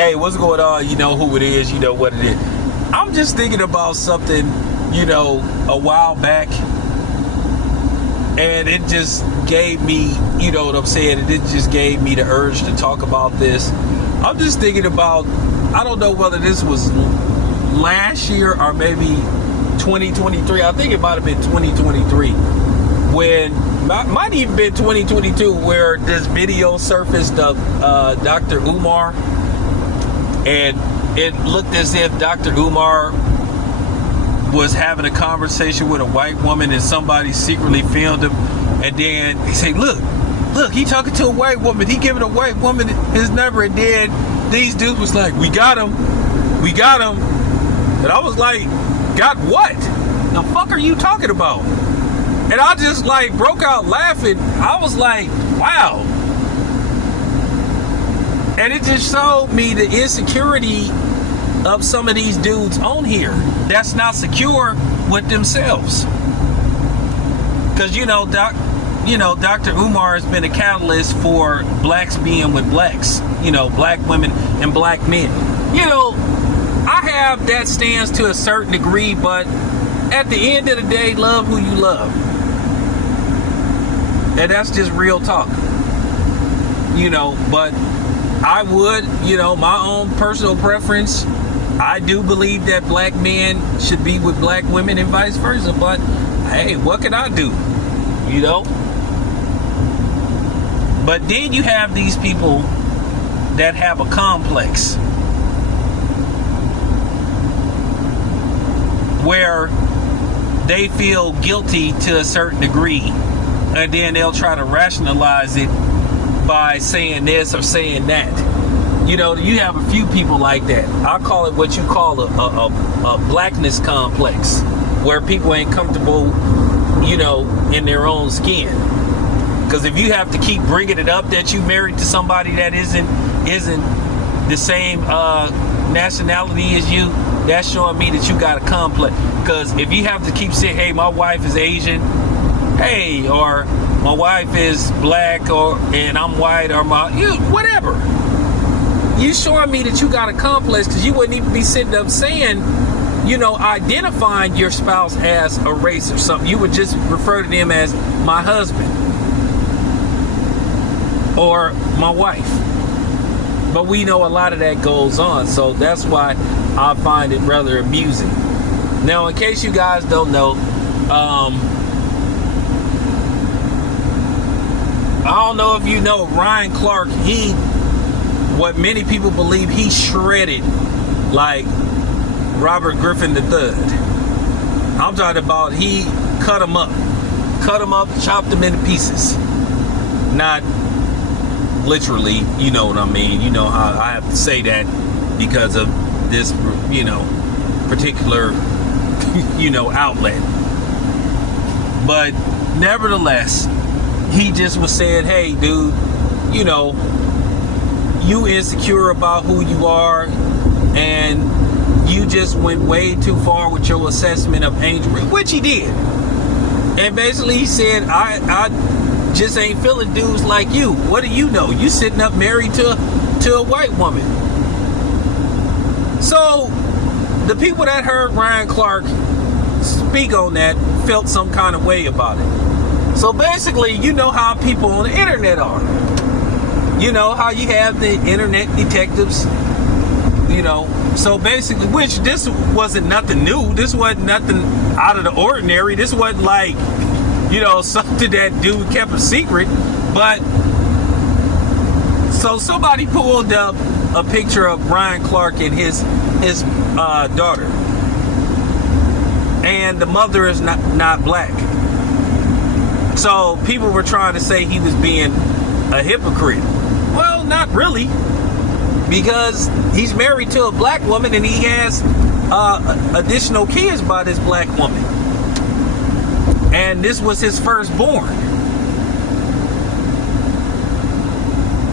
Hey, what's going on? You know who it is, you know what it is. I'm just thinking about something, you know, a while back, and it just gave me, you know what I'm saying, it just gave me the urge to talk about this. I'm just thinking about, I don't know whether this was last year or maybe 2023. I think it might have been 2023, when might even been 2022, where this video surfaced of Dr. Umar, and it looked as if Dr. Umar was having a conversation with a white woman, and somebody secretly filmed him, and then he said, look, he talking to a white woman, he giving a white woman his number, and then these dudes was like, we got him, and I was like, got what? The fuck are you talking about? And I just like broke out laughing. I was like, wow. And it just showed me the insecurity of some of these dudes on here that's not secure with themselves. Because, you know, Dr. Umar has been a catalyst for blacks being with blacks, you know, black women and black men. You know, I have that stance to a certain degree, but at the end of the day, love who you love. And that's just real talk. You know, but I would, you know, my own personal preference, I do believe that black men should be with black women and vice versa, but hey, what can I do? You know? But then you have these people that have a complex where they feel guilty to a certain degree, and then they'll try to rationalize it by saying this or saying that. You know, you have a few people like that. I call it what you call a blackness complex, where people ain't comfortable, you know, in their own skin. Because if you have to keep bringing it up that you married to somebody that isn't the same nationality as you, that's showing me that you got a complex. Because if you have to keep saying, hey, my wife is Asian, hey, or my wife is black, and I'm white, or whatever. You showing me that you got a complex, because you wouldn't even be sitting up saying, you know, identifying your spouse as a race or something. You would just refer to them as my husband or my wife. But we know a lot of that goes on, so that's why I find it rather amusing. Now, in case you guys don't know, I don't know if you know, Ryan Clark, what many people believe, he shredded like Robert Griffin III. I'm talking about he cut him up, chopped him into pieces. Not literally, you know what I mean. You know how I have to say that because of this, you know, particular, you know, outlet. But nevertheless, he just was saying, hey, dude, you know, you insecure about who you are, and you just went way too far with your assessment of Angel, which he did. And basically he said, I just ain't feeling dudes like you. What do you know? You sitting up married to a white woman. So the people that heard Ryan Clark speak on that felt some kind of way about it. So basically, you know how people on the internet are. You know how you have the internet detectives, you know. So basically, which this wasn't nothing new. This wasn't nothing out of the ordinary. This wasn't like, you know, something that dude kept a secret. But so somebody pulled up a picture of Ryan Clark and his daughter, and the mother is not black. So people were trying to say he was being a hypocrite. Well, not really, because he's married to a black woman and he has additional kids by this black woman. And this was his firstborn.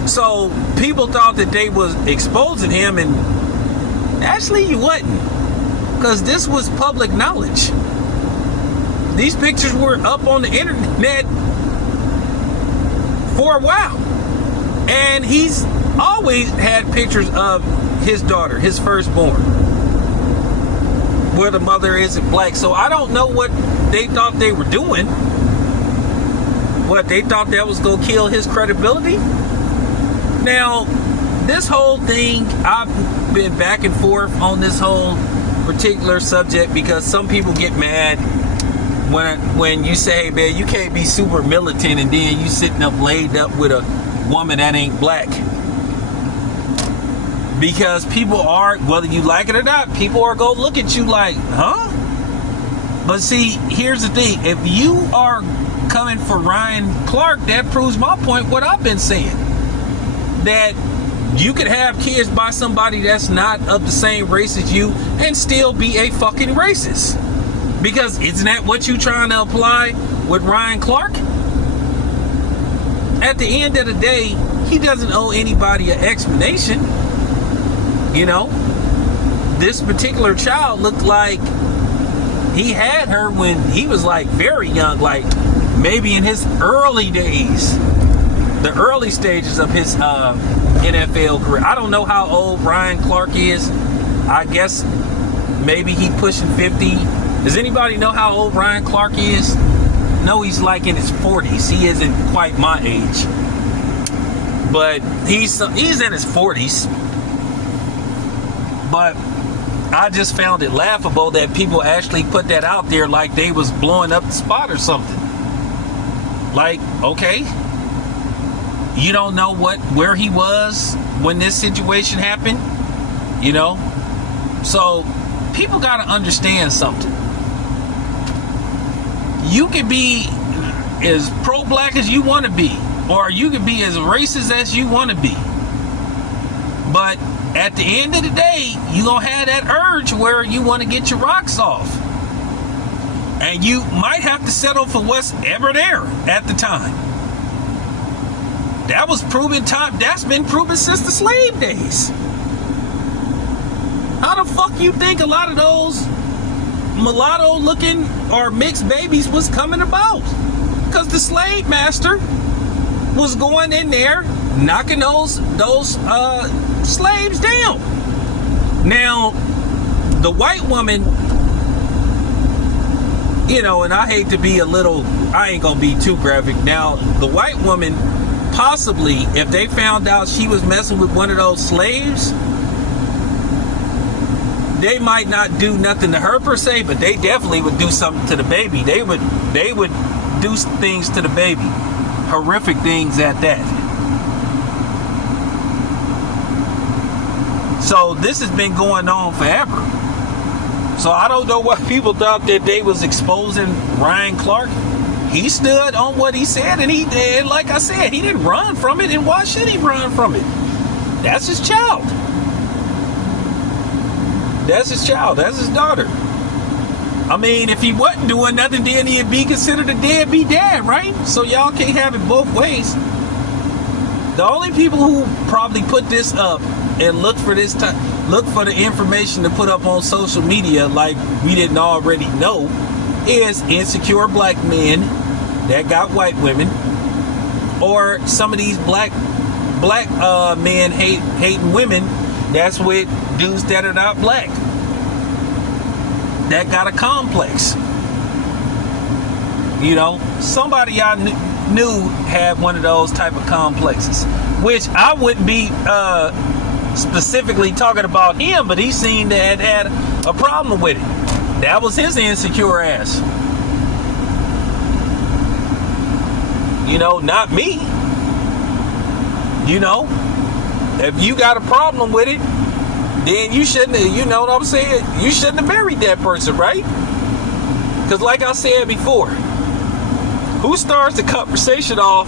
So people thought that they was exposing him, and actually you wasn't, because this was public knowledge. These pictures were up on the internet for a while. And he's always had pictures of his daughter, his firstborn, where the mother isn't black. So I don't know what they thought they were doing. What, they thought that was going to kill his credibility? Now, this whole thing, I've been back and forth on this whole particular subject because some people get mad when you say, hey, man, you can't be super militant and then you sitting up laid up with a woman that ain't black. Because people are, whether you like it or not, people are going to look at you like, huh? But see, here's the thing. If you are coming for Ryan Clark, that proves my point, what I've been saying. That you could have kids by somebody that's not of the same race as you and still be a fucking racist. Because isn't that what you trying to apply with Ryan Clark? At the end of the day, he doesn't owe anybody an explanation. You know, this particular child looked like he had her when he was like very young, like maybe in his early days, the early stages of his NFL career. I don't know how old Ryan Clark is. I guess maybe he pushing 50. Does anybody know how old Ryan Clark is? No, he's like in his 40s. He isn't quite my age, but he's in his 40s. But I just found it laughable that people actually put that out there like they was blowing up the spot or something. Like, okay, you don't know where he was when this situation happened, you know? So people got to understand something. You can be as pro-black as you want to be, or you can be as racist as you want to be. But at the end of the day, you're going to have that urge where you want to get your rocks off. And you might have to settle for what's ever there at the time. That was proven time. That's been proven since the slave days. How the fuck you think a lot of those mulatto looking or mixed babies was coming about? Because the slave master was going in there knocking those slaves down. Now, the white woman, you know, and I hate to be I ain't gonna be too graphic. Now, the white woman, possibly, if they found out she was messing with one of those slaves, they might not do nothing to her per se, but they definitely would do something to the baby. They would do things to the baby. Horrific things at that. So this has been going on forever. So I don't know why people thought that they was exposing Ryan Clark. He stood on what he said, and like I said, he didn't run from it. And why should he run from it? That's his child. That's his child. That's his daughter. I mean, if he wasn't doing nothing, then he'd be considered a deadbeat dad, right? So y'all can't have it both ways. The only people who probably put this up and look for the information to put up on social media like we didn't already know is insecure black men that got white women, or some of these black men hating women that's with dudes that are not black, that got a complex. You know, somebody I knew had one of those type of complexes, which I wouldn't be specifically talking about him, but he seemed to have had a problem with it. That was his insecure ass. You know, not me. You know, if you got a problem with it, then you shouldn't have, you know what I'm saying? You shouldn't have married that person, right? Because like I said before, who starts the conversation off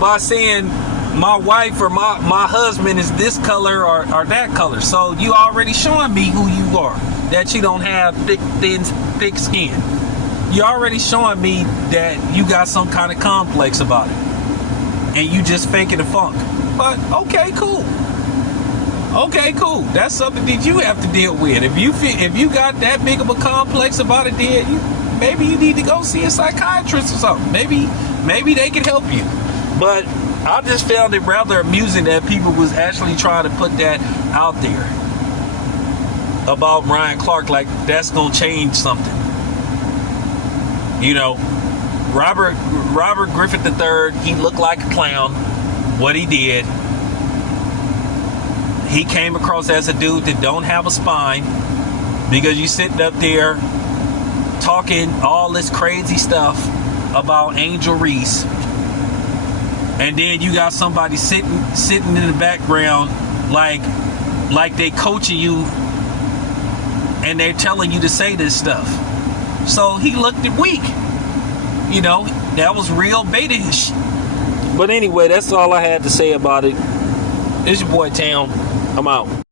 by saying my wife or my husband is this color or that color? So you already showing me who you are, that you don't have thick skin. You already showing me that you got some kind of complex about it, and you just faking the funk. But okay, cool. That's something that you have to deal with. If you got that big of a complex about it, then maybe you need to go see a psychiatrist or something. Maybe they can help you. But I just found it rather amusing that people was actually trying to put that out there about Ryan Clark, like that's gonna change something. You know, Robert Griffith III, he looked like a clown. What he did, he came across as a dude that don't have a spine, because you sitting up there talking all this crazy stuff about Angel Reese, and then you got somebody sitting in the background like they coaching you and they're telling you to say this stuff. So he looked weak. You know, that was real beta-ish. But anyway, that's all I had to say about it. It's your boy Town. I'm out.